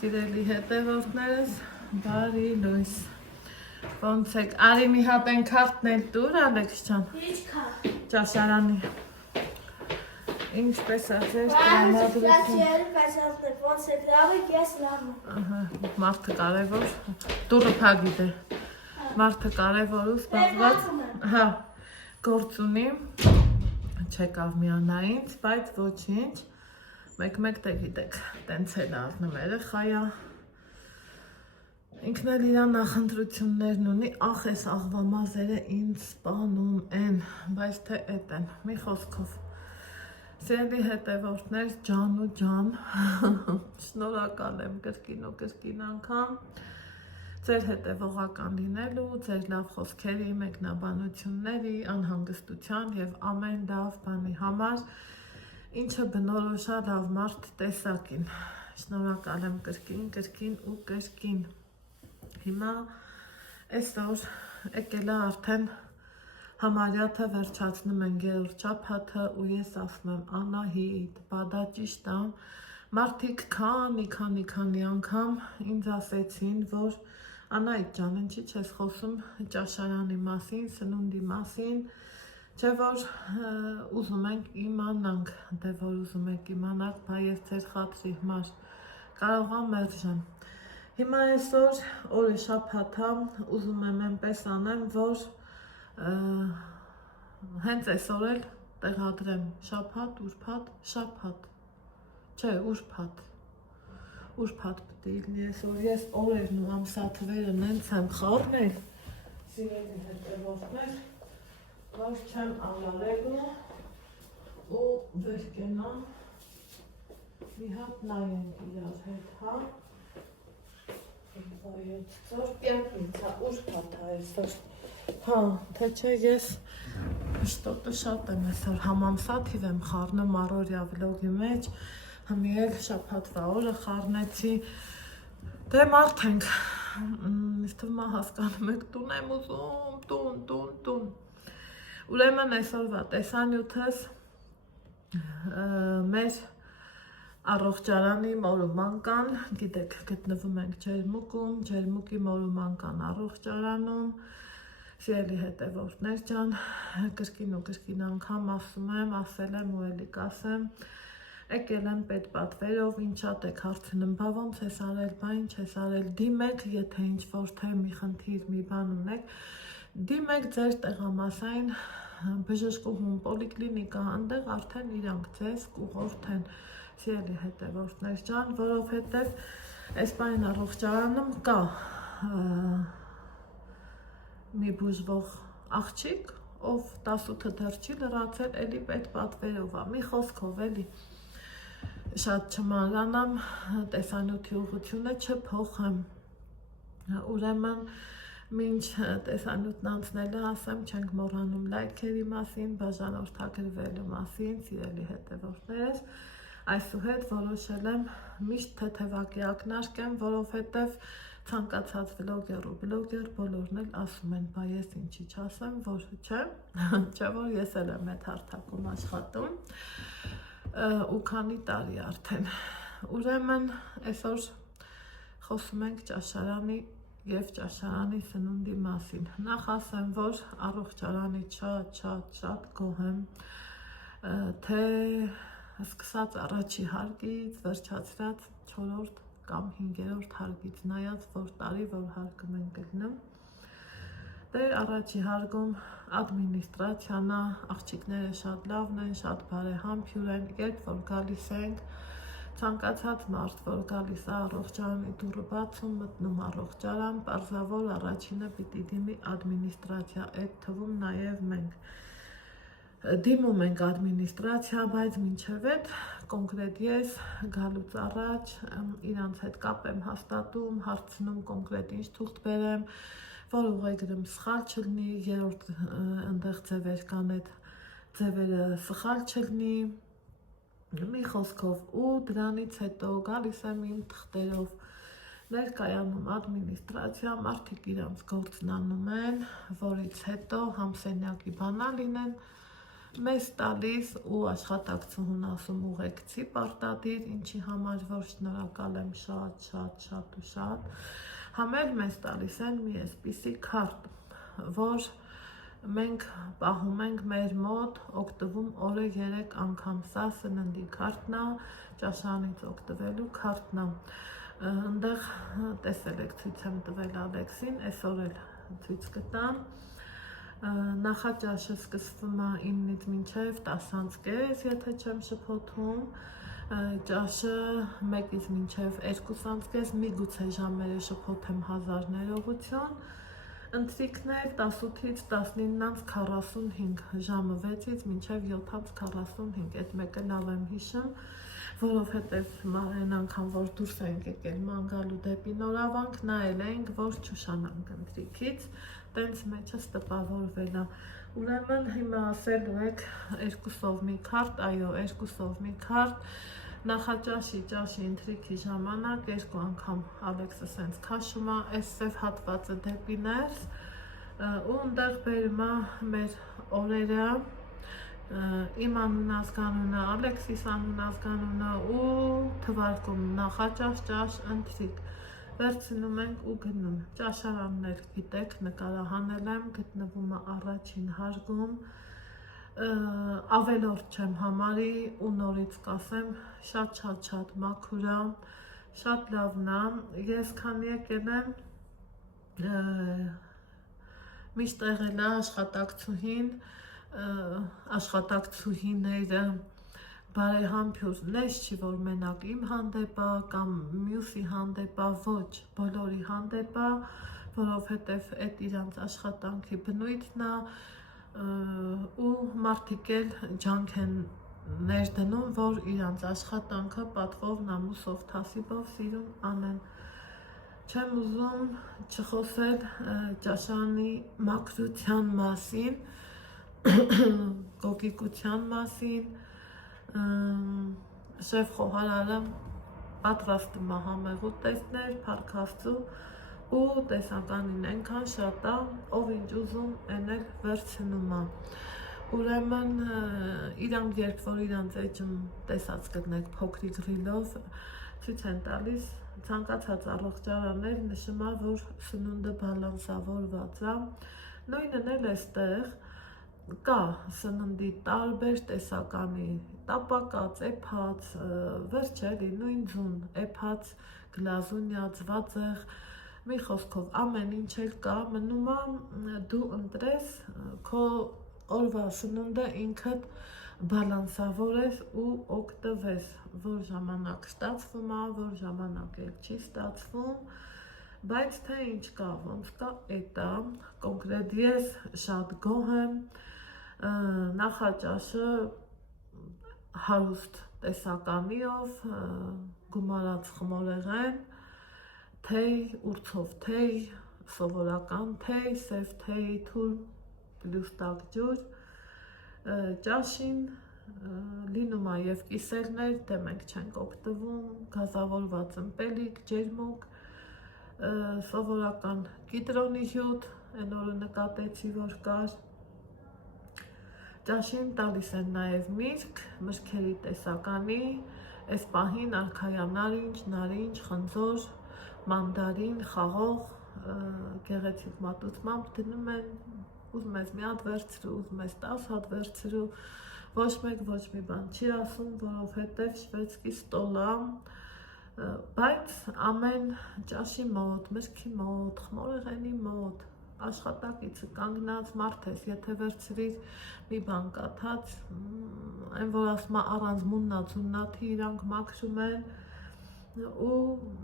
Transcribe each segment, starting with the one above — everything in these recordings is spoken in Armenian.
Սիրելի հետևորդներս, բարի լույս։ Ոնց եք, արի մի հատ են քարտն էլ տուր, Ալեքս ջան։ Ինչ քարտ։ Ճաշարանի։ Ինչպես է ձեր տրամադրությունը։ Ոնց է լավ, ես լավ եմ։ Ահա, մարդը կարևոր, դուրը փագի դե։ Մարդը կարևոր ու զբաղված, հա, գործ ունի, չեկավ միանա ինձ, բայց ոչինչ, մեկ դե գիտեք, տենց էլ առնում երեխայա, ինքն էլ իր նախընտրություններն ունի, ախ ես աղվամազերը ինձ սպանում են, բայց թե էդ են, մի խոսքով, սիրելի հետևորդներ, ջան ու ջան, շնորհակալ եմ կրկին ու կրկին անգամ, ձեր հետևողական լինելու, ձեր լավ խոսքերի, մեկնաբանությունների, անհանգստության և ամեն լավ բանի համար, ինչը բնորոշ է լավ մարդ տեսակին, շնորհակալ եմ կրկին ու կրկին, հիմա այսօր եկել է արդեն համարյա թե վերջացնում են երրորդ շաբաթը ու ես ասում եմ Անահիտ, բա դա ճիշտ է, մարդիկ քանի անգամ ինձ ասեցին, որ Անահիտ ջան, ինչի՞ չես խոսում ճաշարանի մասին, սնունդի մասին, չէ որ ուզում ենք իմանանք, դե որ ուզում եք իմանանք, բա ես ձեր խաթրի համար կարող եմ մերժեմ։ Հիմա այսօր օրը շաբաթ է, ուզում եմ այնպես անեմ, որ հենց այսօր էլ տեղադրեմ շաբաթ, ուրբաթ պիտի լինի այսօր, ես օրերն ու ամսաթվերը նենց եմ խառնել, սիրելի հետևորդներ, որ չեմ ալարելու ու վեր կենամ, մի հատ նայենք իրար հետ, հա, պյատնիցա, ուրբաթ է այսօր, հա, թե չէ ես շտոտը շատ եմ այսօր համամսաթիվ եմ խառնում առօրյա վլոգի մեջ, հմի էլ շաբաթվա օրը խառնեցի, դե մարդ ենք, ինձ թվում է հասկանում եք, տուն եմ ուզում, տուն, ուրեմն այսօրվա տեսանյութս մեր առողջարանի մորուման կան, գիտեք գտնվում ենք Ջերմուկում, Ջերմուկի մորուման կան առողջարանում, սիրելի հետևորդներ ջան, կրկին ու կրկին անգամ ասում եմ, ասել եմ ու էլի կասեմ, եկել եմ պետպատվերով, ինչ շատ եք հարցնում, բա ոնց ես արել, բա ինչ ես արել, դիմեք, եթե ինչ-որ թե մի խնդիր, մի բան ունեք, դիմեք ձեր տեղամասային բժշկուհուն պոլիկլինիկա, այնտեղ արդեն իրանք ձեզ կուղղորդեն, սիրելի հետևորդներ ջան, որովհետև այս բան առողջարանում կա մի բուժվող աղջիկ, ով 18 դեռ չի լրացել, էլի պետպատվերով է, մի խոսքով էլի, շատ չմանրանամ, տեսանյութի ուղղությունը չփոխեմ, ուրեմն մինչ տեսանյութն անցնելը ասեմ, չենք մոռանում լայքերի մասին, բաժանորդագրվելու մասին, սիրելի հետևորդներս, այսուհետ որոշել եմ միշտ թեթևակի ակնարկեմ, որովհետև ցանկացած վլոգեր ու բլոգեր բոլորն էլ ասում են, բա ես ինչի չասեմ, որ չէ որ ես էլ եմ այդ հարթակում աշխատում ու քանի տարի արդեն, ուրեմն այսօր խոսում ենք ճաշարանի և ճաշարանի սնունդի մասին, նախ ասեմ, որ առողջարանի շատ գոհ եմ, թե սկսած առաջի հարկից, վերջացրած 4-րդ կամ 5-րդ հարկից, նայած որ տարի, որ հարկում ենք գնում, դե առաջի հարկում ադմինիստրացիան է, աղջիկները շատ լավն են, շատ բարեհամբույր են, երբ որ գալիս ենք, ցանկացած մարդ, որ գալիս է առողջարանի դուռը բացում, մտնում առողջարան, պարզավոր առաջինը պիտի դիմի ադմինիստրացիա, այդ թվում նաև մենք դիմում ենք ադմինիստրացիա, բայց մինչև այդ կոնկրետ ես գալուց առաջ իրանց հետ կապ եմ հաստատում, հարցնում կոնկրետ ինչ թուղթ բերեմ, որ ուղեգրում սխալ չլինի, երրորդ ընդեղ ձևեր կան այդ ձևերը սխալ չլինի, մի խոսքով ու դրանից հետո գալիս եմ իմ թղթերով, ներկայանում ադմինիստրացիա, մարդիկ իրանց գործն անում են, որից հետո համ սենյակի բանա լինեն, մեզ տալիս ու աշխատակցուհուն ասում ուղեկցի պարտադիր, ինչի համար որ շնորհակալ եմ շատ, համել մեզ տալիս են մի այսպիսի քարտ, որ մենք պահում ենք մեր մոտ, օգտվում օրը 3 անգամ, սա սննդի քարտն է, ճաշարանից օգտվելու քարտն է, ընդեղ տեսել եք ցույց եմ տվել Ալեքսին, այսօր էլ ցույց կտամ, նախաճաշը սկսվում է 9-ից մինչև 10:30, եթե չեմ շփոթում, ճաշը 1-ից մինչև 2:30, միգուցե ժամերը շփոթեմ 1000 ներողություն, ընթրիքներ 18-ից 19:45, ժամը 6-ից մինչև 7:45, այդ մեկը լավ եմ հիշում, որովհետև այն անգամ, որ դուրս ենք եկել ման գալու դեպի Նորավանք, նայել էինք, որ չուշանանք ընթրիքից, տենց մեջս տպավորվել է, ուրեմն հիմա ասելու եք 2-ով մի քարտ, այո 2-ով մի քարտ, նախաճաշի, ճաշի, ընթրիքի ժամանակ 2 անգամ Ալեքսը սենց քաշում է, այս սև հատվածը դեպի ներս, ու ընդեղ բերում է մեր օրերը, իմ անուն ազգանունը, Ալեքսիս անուն ազգանունը ու թվարկում նախաճաշ, ճաշ, ընթրիք, վերցնում ենք ու գնում, ճաշարաններ գիտեք, նկարահանել եմ, գտնվում է առաջին հարկում, ավելորդ չեմ համարի ու նորից կասեմ, շատ մաքուր է, շատ լավն է, ես քանի եկել եմ, միշտ եղել է աշխատակցուհիները բարեհամբույր, լեզ չի, որ մենակ իմ հանդեպ է կամ մյուսի հանդեպ է, ոչ, բոլորի հանդեպ է, որովհետև այդ իրանց աշխատանքի բնույթն է ու մարդիկ էլ ջանք են ներդնում, որ իրանց աշխատանքը պատվով, նամուսով, թասիբով սիրուն անեն, չեմ ուզում չխոսել ճաշարանի մաքրության մասին, կոկիկության մասին, շեֆ խոհարարը պատրաստում է համեղ ուտեստներ, փառք Աստծու, ու տեսականին այնքան շատ է, ով ինչ ուզում այն էլ վերցնում է, ուրեմն իրանք երբ որ իրանց էջում տեսած կգնեք փոքրիկ գրիլով, ցույց են տալիս, ցանկացած առողջարաններ նշում է, որ սնունդը բալանսավորված է, նույնն էլ էստեղ, կա սննդի տարբեր տեսականի, տապակած, էփած, վերջերի, նույն ձուն, էփած, գլազունյա, ձվածեղ, մի խոսքով ամեն ինչ էլ կա, մնում է դու ընտրես քո օրվա սնունդը ինքդ բալանսավորես ու օգտվես, որ ժամանակ ստացվում է, որ ժամանակ էլ չի ստացվում, բայց թե ինչ կա, ոնց կա, էդ է, կոնկրետ ես շատ գոհ եմ, նախաճաշը հարուստ տեսականիով, գումարած խմորեղեն, թեյ, ուրցով թեյ, սովորական թեյ, սև թեյ, թույլ, պլյուս տաք ջուր, ճաշին լինում է և կիսերներ, դե մենք չենք օգտվում, գազավորված ըմպելիք, ջերմուկ, սովորական կիտրոնի հյութ, այն օրը նկատեցի, որ կար, ճաշին տալիս են նաև միրգ, մրգերի տեսականի, այս պահին արքայա նարինջ, խնձոր, մանդարին, խաղող, գեղեցիկ մատուցմամբ դնում են, ուզում ես մի հատ վերցրու, ուզում ես 10 հատ վերցրու, ոչ մեկ ոչ մի բան չի ասում, որովհետև շվեդսկի ստոլ է, բայց ամեն ճաշի մոտ, մրգի մոտ, խմորեղենի մոտ, աշխատակիցը կանգնած մարդ ես, եթե վերցրիր մի բան կաթած, այն որ ասում է առանց մուննա ձուննաթի իրանք մաքրում են ու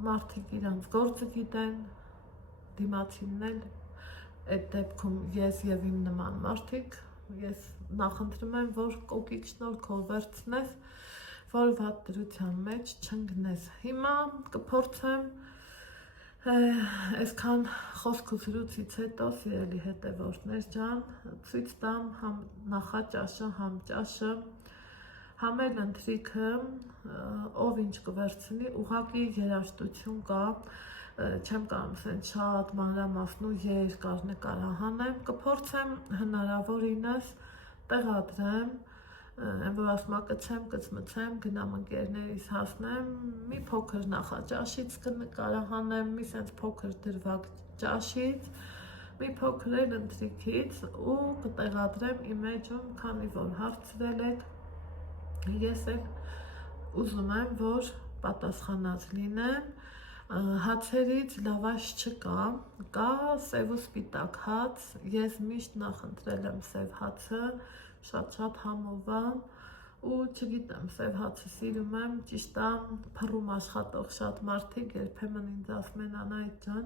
մարդիկ իրանց գործը գիտեն, դիմացինն էլ, այդ դեպքում ես և իմ նման մարդիկ, ես նախընտրում եմ, որ կոկիկ շնորհքով վերցնես, որ վատ դրության մեջ չընկնես, հիմա կփորձեմ այսքան խոսք ու զրույցից հետո, սիրելի հետևորդներ ջան, ցույց տամ համ նախաճաշը, համ ճաշը, համ էլ ընթրիքը, ով ինչ կվերցնի, ուղղակի երաժշտություն կա, չեմ կարող սենց շատ մանրամասն ու երկար նկարահանեմ, կփորձեմ հնարավորինս տեղադրեմ, այն որ ասում կցեմ, կծմցեմ, գնամ ընկերներիս հասնեմ, մի փոքր նախաճաշից կնկարահանեմ, մի սենց փոքր դրվագ ճաշից, մի փոքր էլ ընթրիքից ու կտեղադրեմ իմ էջում, քանի որ հարցրել եք, ես էլ ուզում եմ, որ պատասխանած լինեմ, հացերից լավաշ չկա, կա սև ու սպիտակ հաց, ես միշտ նախընտրել եմ սև հացը, շատ համովան ու չգիտեմ, սև հացը սիրում եմ, ճիշտ է, փռում աշխատող շատ մարդիկ երբեմն ինձ ասում են Անահիտ ջան,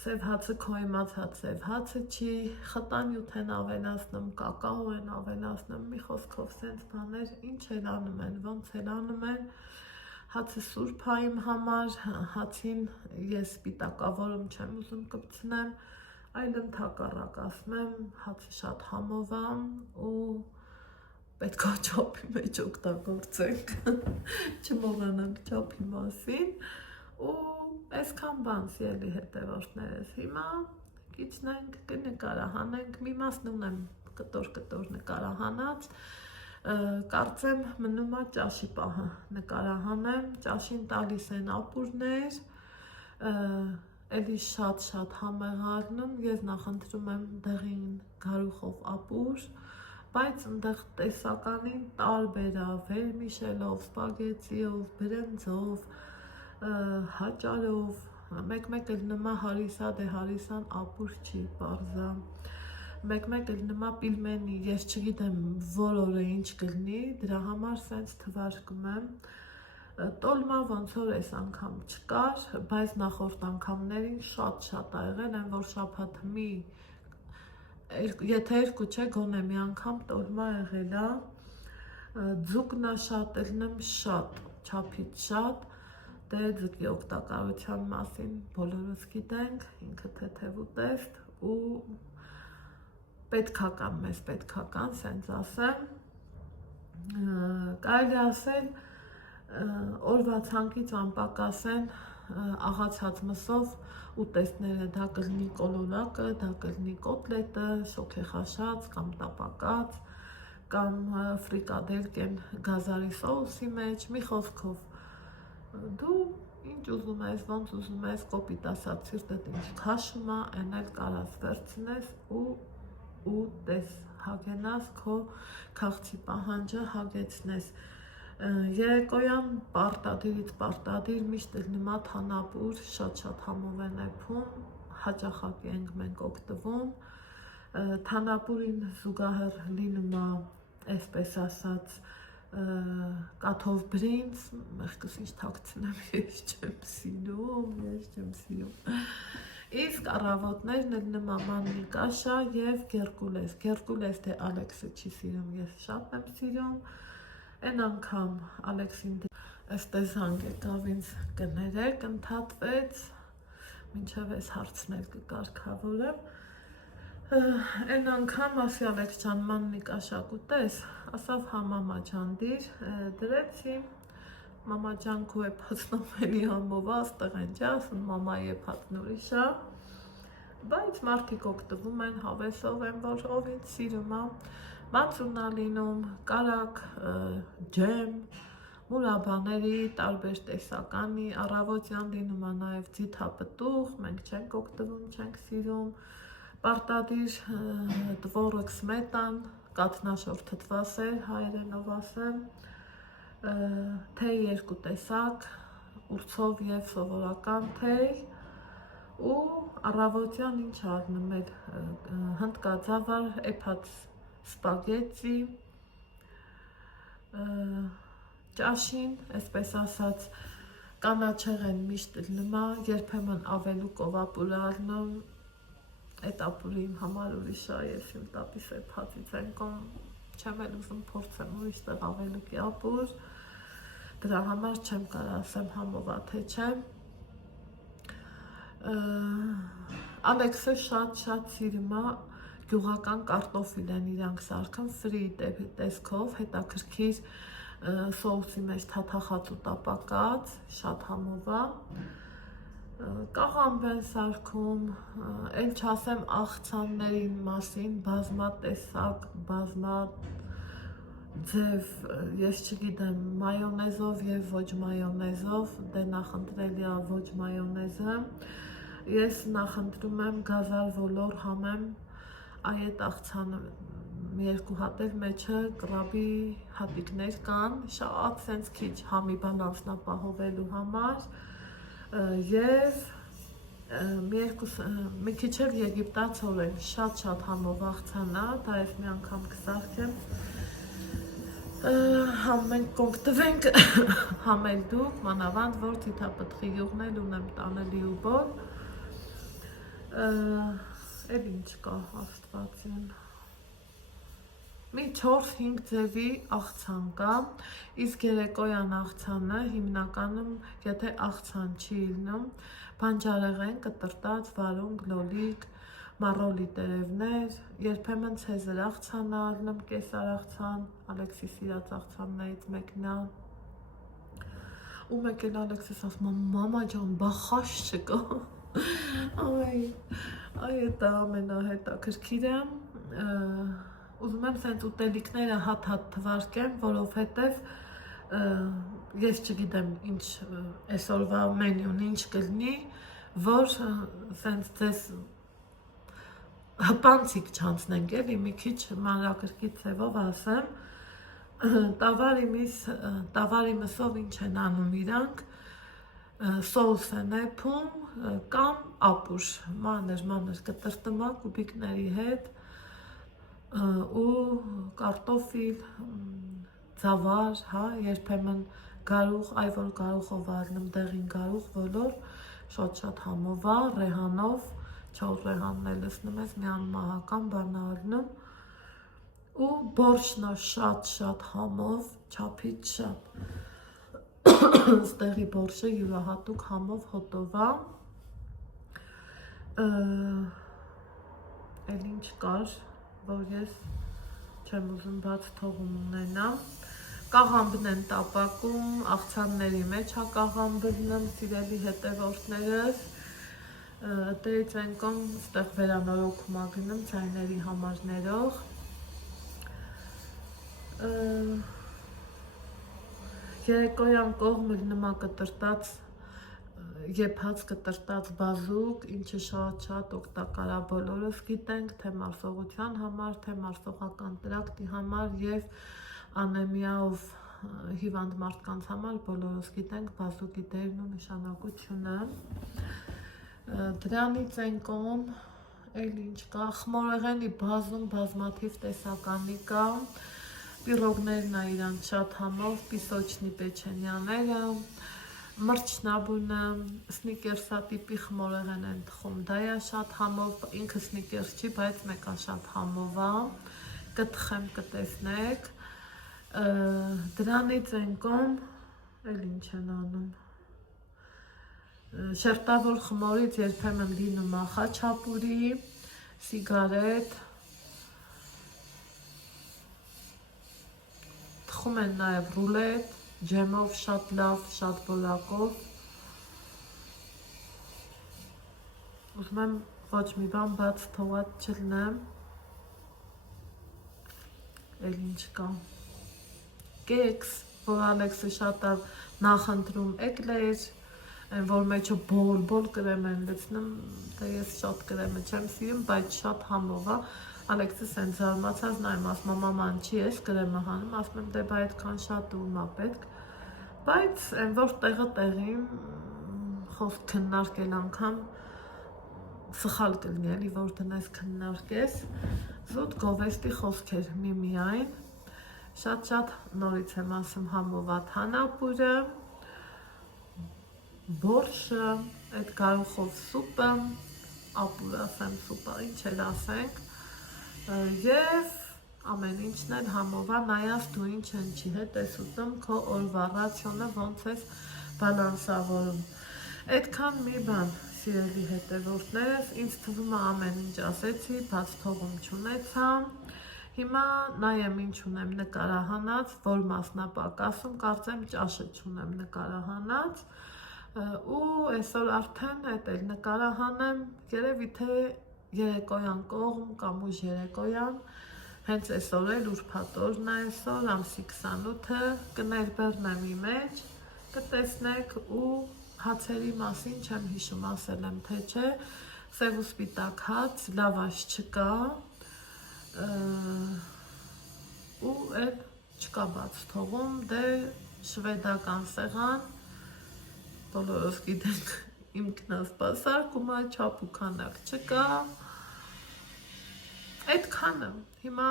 սև հացը քո իմացած սև հացը չի, խտանյութ են ավելացնում, կակաո են ավելացնում, մի խոսքով սենց բաներ, ինչ էլ անում են, ոնց էլ անում են, հացը սուրբ է իմ համար, հացին ես սպիտակավորում չեմ ուզում կպցնեմ, այլ ընդհակառակ ասում եմ, հացը շատ համովան ու պետք է չոփի մեջ օգտագործենք, չմոռանանք չոփի մասին ու այսքան բան սիրելի հետևորդներս, հիմա կիցնենք, կնկարահանենք, մի մասն ունեմ կտոր նկարահանած, կարծեմ մնում է ճաշի պահը նկարահանեմ, ճաշին տալիս են ապուրներ, էլի շատ համեղ առնում, ես նախընտրում եմ դեղին գարուխով ապուր, բայց ընդեղ տեսականին տարբեր է, վերմիշելով, սպագեցիով, բրնձով, հաճարով, մեկ էլ նմա հարիսա, դե հարիսան ապուր չի պարզա, մեկ էլ նմա պիլմենի, ես չգիտեմ որ օրը ինչ կլինի, դրա համար սենց թվարկում եմ, տոլմա ոնց որ այս անգամ չկար, բայց նախորդ անգամներին շատ ա եղել, են որ շաբաթը եթե երկու չէ, գոնե մի անգամ տոլմա եղել է, ձուկնա շատ ելնեմ շատ, չափից շատ, դե ձուկի օգտակարության մասին բոլորս գիտենք, ինքը թեթև ուտեստ ու պետքական, մեզ պետքական, սենց ասեմ, կարելի ասել, օրվա ցանկից անպակասեն աղացած մսով ուտեստները, դա կլինի կոլորակը, դա կլինի կոտլետը, շոգեխաշած կամ տապակած, կամ ֆրիկադելկեն գազարի սոուսի մեջ, մի խոսքով, դու ինչ ուզում ես, ոնց ուզում ես, կոպիտ ասած սիրտդ ինչ քաշում է, այն էլ կարաս վերցնես ու տես հագենաս քո քաղցի պահանջը հագեցնես, երեկոյան պարտադիրից պարտադիր միշտ նմա թանապուր, շատ համով են էփում, հաճախակի ենք մենք օգտվում, թանապուրին զուգահեռ լինում է, այսպես ասած, կաթով բրինձ, մեղքս ինչ թաքցնեմ, ես չեմ սիրում, իսկ առավոտներն էլ նմա մաննի կաշա և գերկուլես, թե Ալեքսը չի սիրում, ես շատ եմ սիրում, են անգամ Ալեքսին այստես հանգ եկավ ինձ կներեք, ընդհատվեց, մինչև այս հարցնել կկարգավորեմ, են անգամ ասի Ալեքս ջան մաննի կաշա կուտես, ասավ հա մամա ջան դիր, դրեցի, մամա ջան քո եփածն ամենի համով աստեղ են չի ասում, մամայի եփածն ուրիշ է, բայց մարդիկ օգտվում են հավեսով են, որ ով ինձ սիրում է, բացուն ա լինում, կարակ, ջեմ, մուրաբաների, տարբեր տեսականի, առավոտյան լինում է նաև ձիթապտուղ, մենք չենք օգտվում, չենք սիրում, պարտադիր տվորոք սմետան, կաթնաշոր թթվասեր, հայերենով ասեմ, թեյ երկու տեսակ, ուրցով և սովորական թեյ ու առավոտյան ինչ առնում էր հնդկաձավար էփած սպագեցի, ճաշին, այսպես ասած, կանաչեղեն միշտ լնումա, երբեմն ավելուկով ապուր առնում, այդ ապուրը իմ համար ուրիշ է, ես իմ տատիս էփածից են կոմ, չեմ էլ ուզում փորձեմ ուրիշ տեղ ավելուկի ապուր, դրա համար չեմ կարող ասեմ համովա թե չեմ, Ալեքսը շատ սիրում է գյուղական կարտոֆիլ են իրանք սարքում ֆրի տեսքով, հետաքրքիր սոուսի մեջ թաթախած ու տապակած, շատ համով է, կաղամբ են սարքում, էլ չասեմ աղցանների մասին, բազմատեսակ, բազմաձև, ես չգիտեմ, մայոնեզով և ոչ մայոնեզով, դե նախընտրելի է ոչ մայոնեզը, ես նախընտրում եմ գազար ոլոր համեմ այդ աղցանը, մի երկու հատ էլ մեջը կրաբի հատիկներ կան, շատ սենց քիչ համի բան անձնապահովելու համար և մի քիչ էլ եգիպտացոր են, շատ համով աղցան է, դա ես մի անգամ կսարքեմ, համ մենք կօգտվենք, համ էլ դուք, մանավանդ որ թիթապտղի յուղն էլ ունեմ տանելի ու բոր, էլ ինչ կա աստվածին, մի 4-5 ձևի աղցան կա, իսկ երեկոյան աղցանը հիմնականում, եթե աղցան չի լինում, բանջարեղեն, կտրտած, վարունգ, լոլիկ, մառոլի տերևներ, երբեմն ցեզր աղցան առնում, կեսար աղցան, Ալեքսի սիրած աղցաններից մեկն է, ու մեկ էլ Ալեքսիս ասում է, մամա ջան, բա խաշ չկա, այ դա ամենահետաքրքիրը, ուզում եմ սենց ուտելիքները հատ-հատ թվարկեմ, որովհետև ես չգիտեմ ինչ այսօրվա մենյուն ինչ կլինի, որ սենց ձեզ հպանցիկ չանցնենք էլի, մի քիչ մանրակրկիտ ձևով ասեմ, տավարի մսով ինչ են անում իրանք, սոուս են էփում կամ ապուշ, մանր կտրտմա կուբիկների հետ ու կարտոֆիլ, ծավար, երբեմն գարուղ, այ որ գարուղով առնում դեղին գարուղ, ոլոր, շատ համով է, ռեհանով, չոր ռեհանն էլ լսնում ես, մի անմահական բան առնում ու բորշն է շատ համով, չափից շատ, ստեղի բորշը յուրահատուկ համով հոտով է, էլ ինչ կար, որ ես չեմ ուզում բաց թողում ունենամ, կաղամբն են տապակում, աղցանների մեջ է կաղամբն, սիրելի հետևորդներս, դերից են կոմ ստեղ վերանորոգում ագնում ձայների համարներող, երեկոյան կողմը նմա կտրտած, եփած կտրտած բազուկ, ինչը շատ օգտակար է բոլորս գիտենք, թե մարսողության համար, թե մարսողական տրակտի համար և անեմիայով հիվանդ մարդկանց համար բոլորս գիտենք բազուկի դերն ու նշանակությունը, դրանից են կողմ, էլ ինչ կա, խմորեղենի բազում բազմաթիվ տեսականի կա, պիրոգներն է իրանք շատ համով, պիսոչնի պեչենյաները, մրճնաբույնը, սնիկերսա տիպի խմորեղեն են թխում, դա է շատ համով, ինքը սնիկերս չի, բայց մեկա շատ համով է, կթխեմ կտեսնեք, դրանից են կողմ, էլ ինչ են անում, շերտավոր խմորից երբեմն լինում է խաչապուրի, սիգարետ, թխում են նաև ռուլետ, ջեմով շատ լավ, շատ բորակով, ուզում եմ ոչ մի բան բաց թողած չլնեմ, էլ ինչ կա, կեքս, որ Ալեքսը շատ է նախընտրում, էկլեր, որ մեջը բոլ կրեմ են լցնում, դե ես շատ կրեմը չեմ սիրում, բայց շատ համով է, Ալեքսը սենց զարմացած նայում, ասում է մաման չի ես կրեմը հանում, ասում եմ դե բա այդքան շատ ուրմա պետք, բայց են որ տեղը տեղին խոսք քննարկել անգամ սխալ կլինի էլի, որ տնես քննարկես, զուտ գովեստի խոսքեր միայն, շատ նորից եմ ասում համովատ հանապուրը, բորշը, այդ գարուխով սուպը, ապուր ասեմ սուպը, ինչ էլ ասենք, և ամեն ինչն էլ համովա, նայած դու ինչ չի հետ ես ուտում, քո օրվա ռացիոնը ոնց ես բալանսավորում, այդքան մի բան, սիրելի հետևորդներս, ինձ թվում է ամեն ինչ ասեցի, բաց թողում չունեցա, հիմա նայեմ ինչ ունեմ նկարահանած, որ մասնապակասում, կարծեմ ճաշը չունեմ նկարահանած, ու այսօր արդեն այդ էլ նկարահանեմ, երևի թե երեկոյան կողմ կամ ուժ երեկոյան, հենց այսօր էլ ուրբաթ օրն է այսօր, ամսի 28-ը կներբեռնեմ ի մեջ, կտեսնեք ու հացերի մասին չեմ հիշում, ասել եմ թե չէ, սև ու սպիտակ հաց, լավաշ չկա ու էլ չկա բաց թողում, դե շվեդական սեղան, բոլորս գիտենք իմ գնասպասարկումը, չափ ու քանակ չկա, այդքանը, հիմա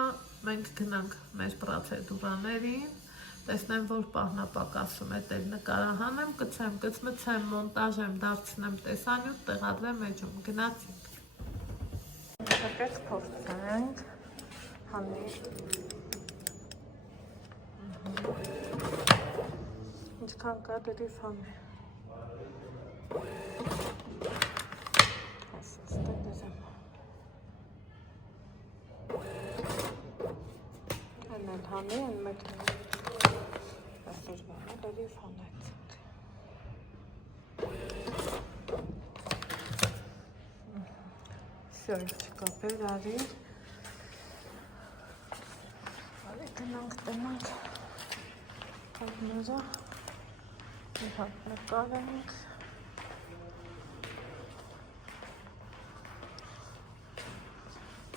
մենք գնանք մեր պրոցեդուրաներին, տեսնեմ, որ պահնապակասում է էլ նկարահանեմ, կցմցեմ, մոնտաժեմ, դարձնեմ տեսանյութ, տեղադրեմ էջում, գնացինք։ Եկեք փորձենք, հանի ինչքան կա դրի ֆանի։ Են հանի են մեկ այսօր բանը դրի ֆանեցինք։ Սյո, չկա բեր, արի տնանք կողմերը մի հատ նկարենք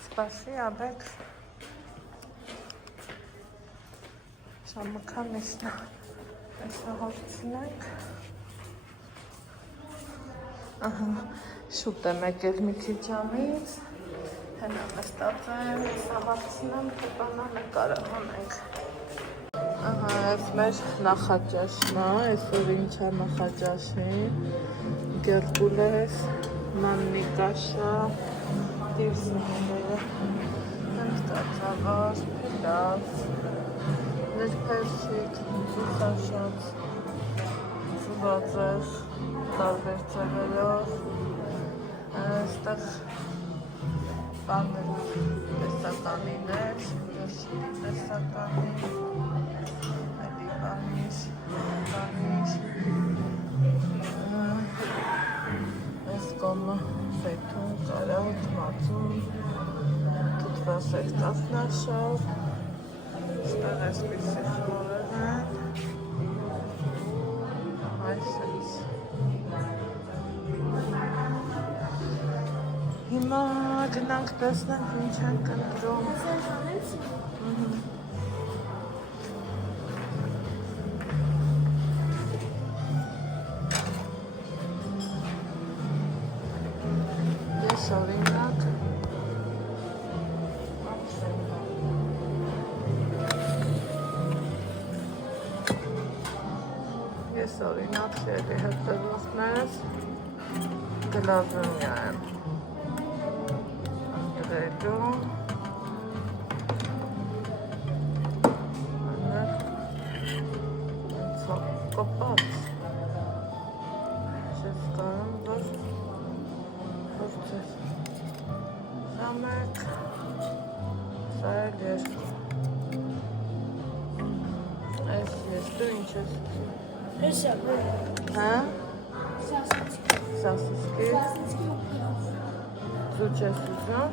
սպասի աբեք շամքա միսնա այսա հորցնենք շուտ եմ եկել մի քիչ ամից հենա նստած եմ սա հարցնեմ կպանա նկարահանենք այս մեր նախաճաշն է, այսօր ինչա նախաճաշին, գերկուլես, մաննի կաշա, դիրսները, ընտածավար, պիլավ, ներպերսիկ, զուխաշած, զուգածեր, տարբեր ծևերով, այստեղ բաներ տեսականիներ, դոշիրի տեսականին, այս կոմը ֆեյթուն, կարոտ, մածուն, թուտվասեք տասնաշով, ստեղ այսպիսի խորեր են, այսպես։ Հիմա գնանք տեսնենք ինչ են կնդրում։ Օրինակ ես օրինակ շելի հետևողներս գլազունյա եմ դրելու կոպած ես կարում որ փորձես Ամեք, սա էլ երկու, այս ես դու ինչ ես ուծում, հա? Սասիսկի, ծուչ ես ուծում,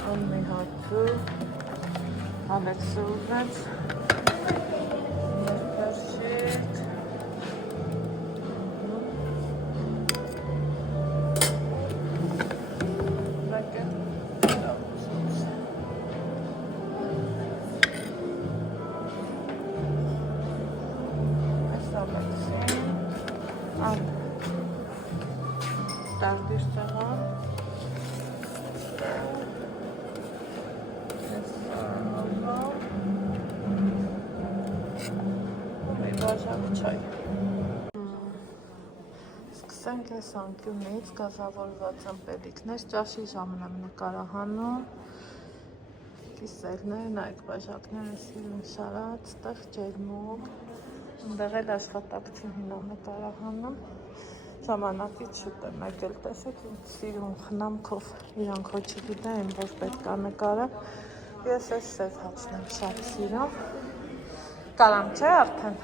խոն մի հատու, Ալեքսը ուզեց, ներպերշիկ, Տարբեր ծեղան մի բաժակ չայ սկսենք այս անկյունից գազավորված ըմպելիքներ ճաշի ժամն եմ նկարահանում կիսերներն այդ բաժակները սիրուն շարած տեղ ջերմուկ ընդեղ էլ աշխատակցուհին եմ նկարահանում ժամանակից շուտ եմ եկել տեսեք սիրուն խնամքով իրանք հո չգիտեն որ պետք է նկարը ես այս սև հացն եմ շատ սիրում կարամ չէ արդեն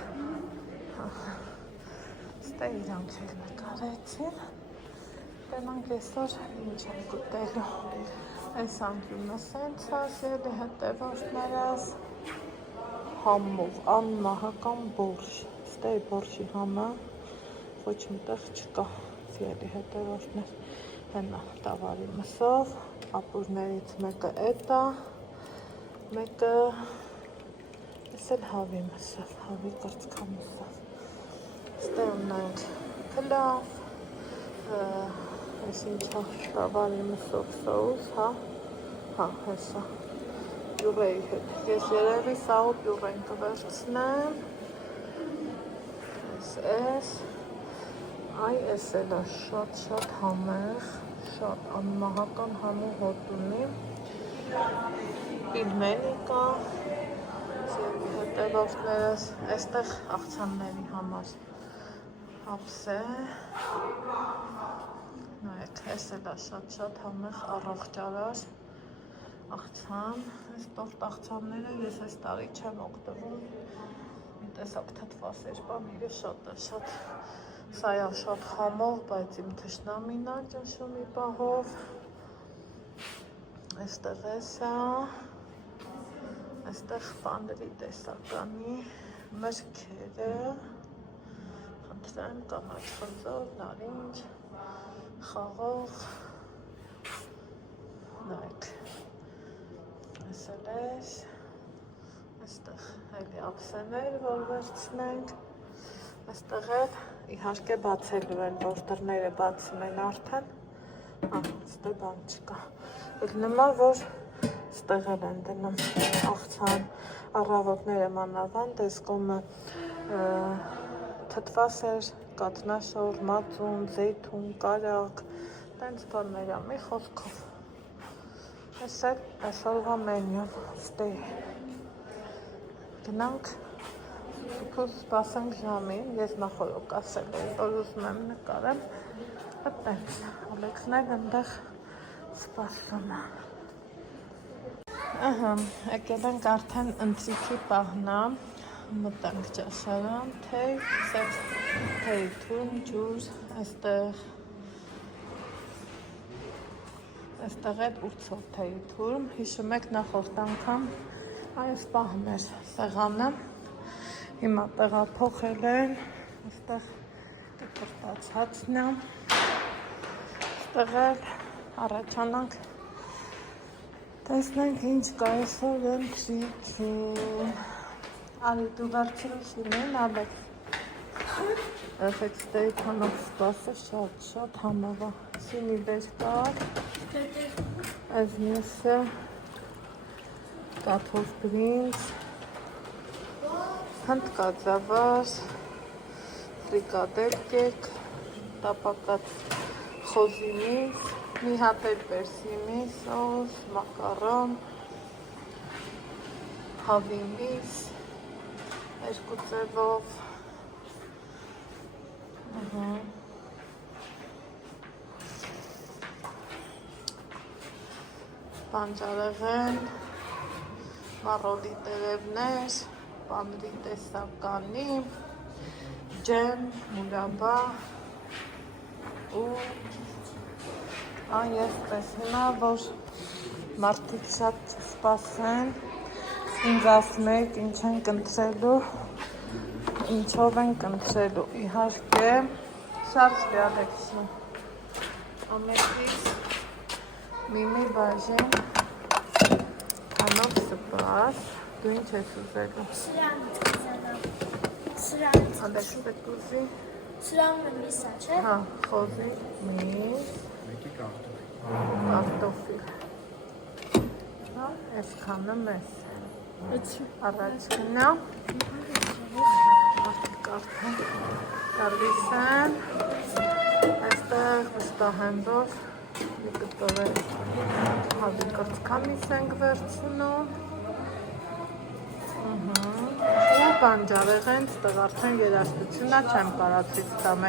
Ստե իրանք էլ նկարեցին։ Տենանք այսօր ինչ ենք ուտելու։ Այս անկյունը սենց ասելի հետևորդներս համով, անմահական բորշ։ Ստե բորշի համը ոչ մտեղ չկա, սիրելի հետևորդներ։ Հենա տավարի մսով, ապուրներից մեկը էտա, մեկը ես էլ հավի մսով, հավի կրծքա մսով։ Ստե ունենք կլավ, ես ինչա տավարի մսով սոուս, հա, հեսա, յուղեի հետ։ Ես երևի սաղու յուղեն կվերցնեմ, ես, այ ես էլ է շատ համեղ, շատ անմահական համու հոտ ունի, պիլմենի կա, սիրելի հետևորդներս, այստեղ աղցանների համար հապսե, նայեք, ես էլ է շատ համեղ առողջարար աղցան, այս տորտ աղցանները ես այս տարի չեմ օգտվում, մի տեսակ թթվասեր բաները շատ սա է շատ խամող, բայց իմ թշնամին է ճնշում մի պահով, այստեղ էսա, այստեղ պանդրի տեսականի մրգերը, խնդրեմ կանաչ խնձոր, նարինջ, խաղող, նայք, այս էլ ես, այստեղ էլի ափսեներ, որ վերցնենք, այստեղ էլ իհարկե բացելու են, որ դռները բացում են արդեն, ստե բան չկա, էլ նմա, որ ստեղ էլ են դնում աղցան, առավոտները մանավանդ, ես կոմը թթվասեր, կատնաշոր, մածուն, զեյթուն, կարակ, տենց բաններ մի խոսքով, ես էլ այսօրվա մենյուն, ստե գնանք, Փոքր սպասենք ժամին, ես նախորոք ասել եմ, որ ուզում եմ նկարեմ, այդտենց, Ալեքսներ ընդեղ սպասում է։ Եկել ենք արդեն ընթրիքի պահնա, մտանք ճաշարան, թեյ, թույն, ջուր, այստեղ էլ ուրցով թեյ թուրմ, հիշում եք նախորդ անգամ, այս պահն էր սեղանը, հիմա տեղափոխել են, այստեղ կտրտացածն է, այստեղ էլ առաջանանք, տեսնենք ինչ կա այսօր ընթրիքին, Ալի դու վերցրուշին են, Ալեքս, էվեքս դեի քանով սպասը շատ համավա, սինի վեր կար, այս մյուսը, կաթով բրինձ, հնդկածավար, ֆրիկադել կեկ, տապակած խոզի միս, մի հատ էլ պերսի միս, սոս, մակարոն, հավի միս, երկու ձևով, բանջարեղեն, մառոլի տերևներ, պանդրի տեսականի, ջեմ, մուրաբա ու ես տեսնա, որ մարդիկ շատ սպասեն, ինձ ասում եք ինչ ենք ընտրելու, ինչով ենք ընտրելու, իհարկե, շատ սպիալեքսին, ամեկից միմի բաժին, հանով սպաս, դու ինչ ես ուզելու։ Սրանից Ալեքս պետք ուզի։ Սրանը միսա, չէ։ Հա, խոզի միս։ Մեկի Կարտոֆիլ։ Հա, այսքանը մեզ։ Առաջինը։ Մարդիկ արդեն տարվիս են։ Այստեղ վստահ եմ, որ մի կտորել հավի կրծքամիս ենք վերցնում։ Ու բանջարեղեն, ստեղ արդեն երաժշտությունա չեմ կարա ցույց տամ